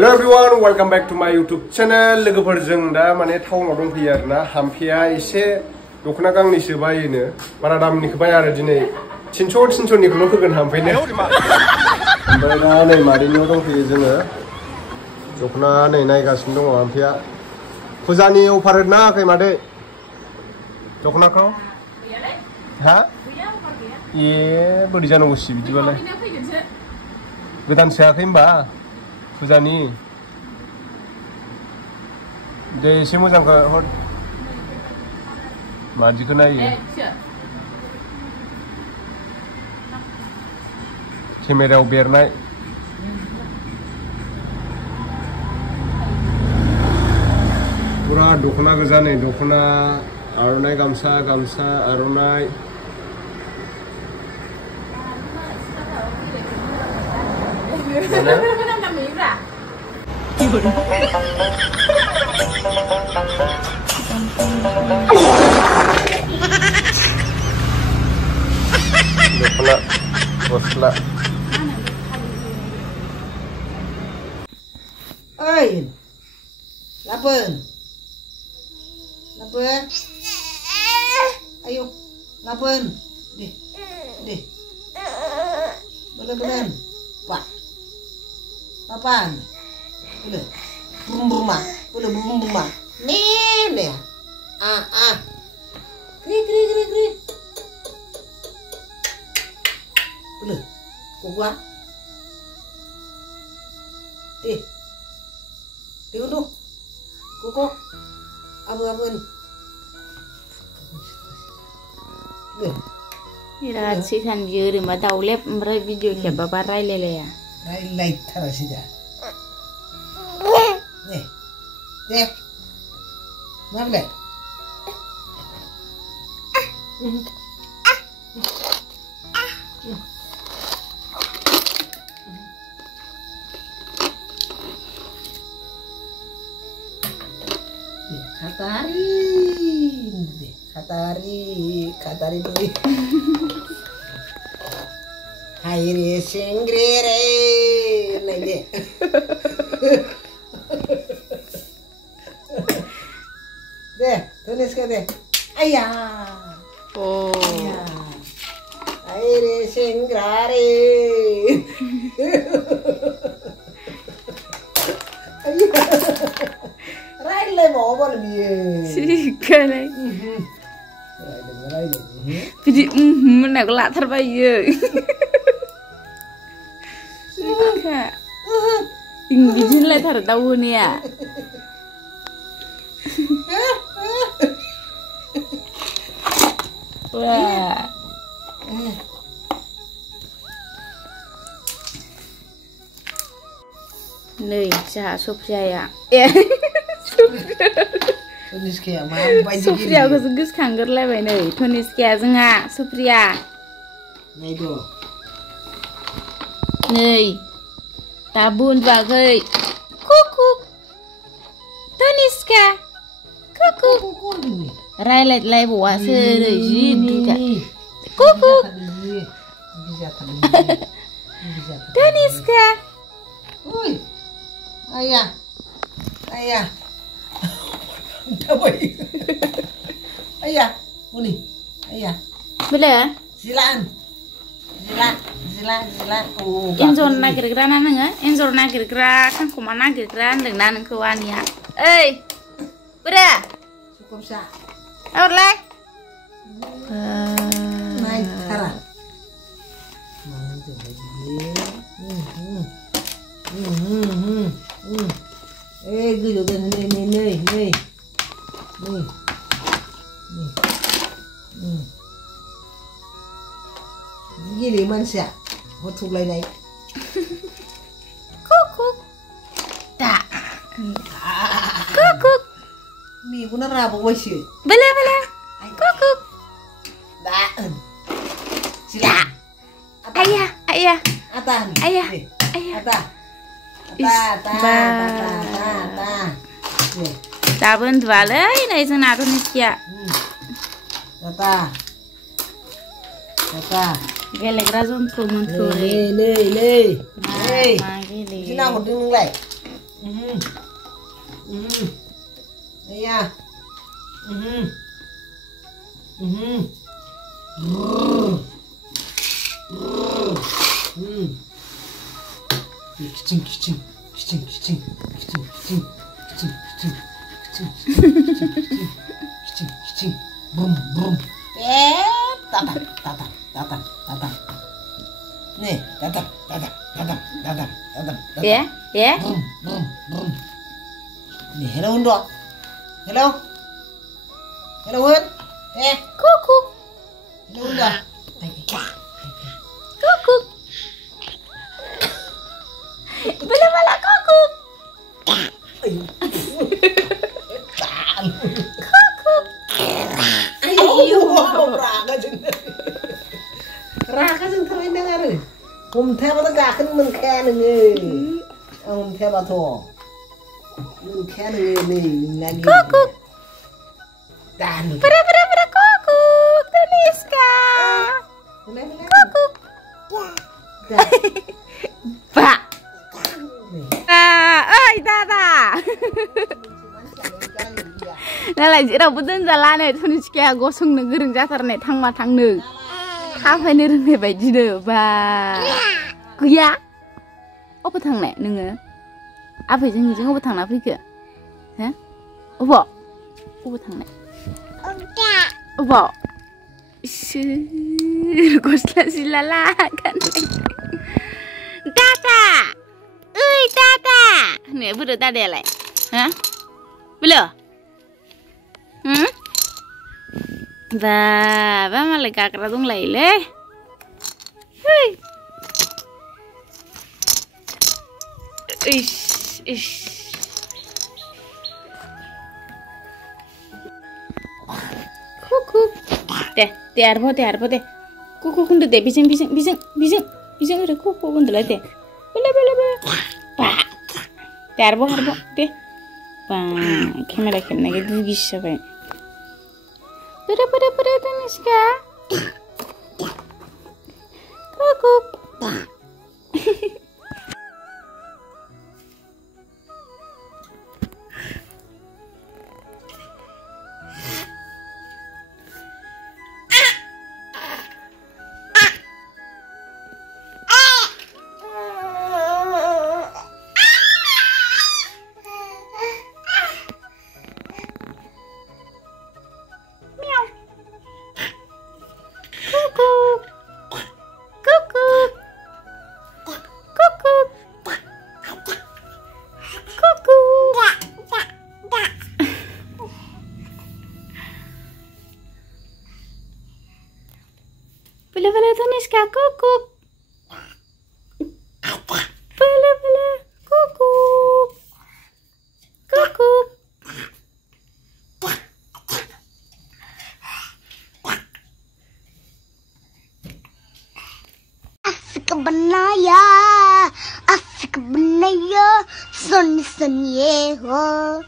Hello everyone, welcome back to my YouTube channel. लोगोफोरजों दा माने टाउनाव दंफैयो आरोना हामफिया एसे दख'ना गांनैसो बायोनो बारा दामनिखौ बाया आरो दिनै 300 निखौल' होगोन हामफैनो ओमफ्राय दा नै मादैनियाव दंफैयो जोङो दख'ना नै नायगासिनो दङ हामफिया फुजानि अफार होदोंना होआखै मादै दख'नाखौ हा ए बोरै जानांगौ सि बिदिबालाय गोदान सोआखै होमबा फुजानि दे एसे मोजांखौ हर मादिखौ नायो केमेरायाव बेरनाय पुरा दख'ना गोजा नै दख'ना आर'नाइ गामसा गामसा आर'नाइ dukla gosla ơi lapun lapun ayo lapun di bener pak apaan boleh rumah nih kri boleh gua di untuk koko abang Ira si san biru ma daulep mrai video ke baba rai lele ya. Rai thara sida. Deh. Mable. Khatari dulu. Haire singrere nade. Deh, tulis ke deh. Ayah. Oh. Haire singrare. Rai le mau bol biye. Sikalai. Jadi mana aku latar bayi. Kak, ingin latar tahu nih ya. Wah. Nih, saya Sofia ya. Tuniskia मा बायदि Sofia को जुगुस खांगर लायबाय नै Tuniskia जोंहा Sofia नायदो नै दाबो उन्दुवाखै कुकु Tuniskia कुकु रायलायलायबावासो नै जि दुगा Kuku Tuniskia Ui ayah Dapat. Ayah, ini. Ayah. Boleh? Silakan. Oh. Enzor nak kira-kira nana nggak? Enzor nak kira-kira kan kumana kira-kira dengan nana kewania. Bera. Cukup sah. Awal leh. Naik cara. gojo dan nih. Gini manusia, hotuk lain. Kukuk. Tak. Kukuk. Mi guna rabu wasi. Bela. Kukuk. Daan. Sila. Ayah. Atan. Ayah. Ata. Dabun dwalai nai zena tu nisya. Ata. Gelegra zontru montru. Le. Magili. Sina ko ding lai. Ayah. Kicing. Brum. Tatang. Nih, tatang. Ya. Brum. Nih, hello Undo. Hello, Hun. Kukuk. Hello Undo. Kukuk. Bela kukuk. Kukuk. Raga jeng terlain dengar. Teh pada gakin menken nih. Teh batu. Menken nih lagi. Kukuk. Dan. Bera kukuk. Taniska. Kukuk. Pak. Ơi tata. Nalai jerawatan jalan itu nih kayak gosong negeri jatar nih tang nih. Apa nih rene bayi deh, ba. Kuya. Apa tang nih nengah? Apa jeng apa tang apa ke? Hah? Apa tang nih? Apa? Gosla silala kan. Tata. Tata. Nih Bodo tadi lah. Hah? Belum? Ba malah kakak dong lele. Hei. Ish. Kukuk. Tiar po. Kukuk untuk deh, bising udah kukuk untuk lah deh. Bela. Tiar po deh. Bang, kamera gitu bisa pak. Pada Taniska. Kukuk. Bela Taniska kukuk. Bela kukuk. Asik benar ya, sunyi ho.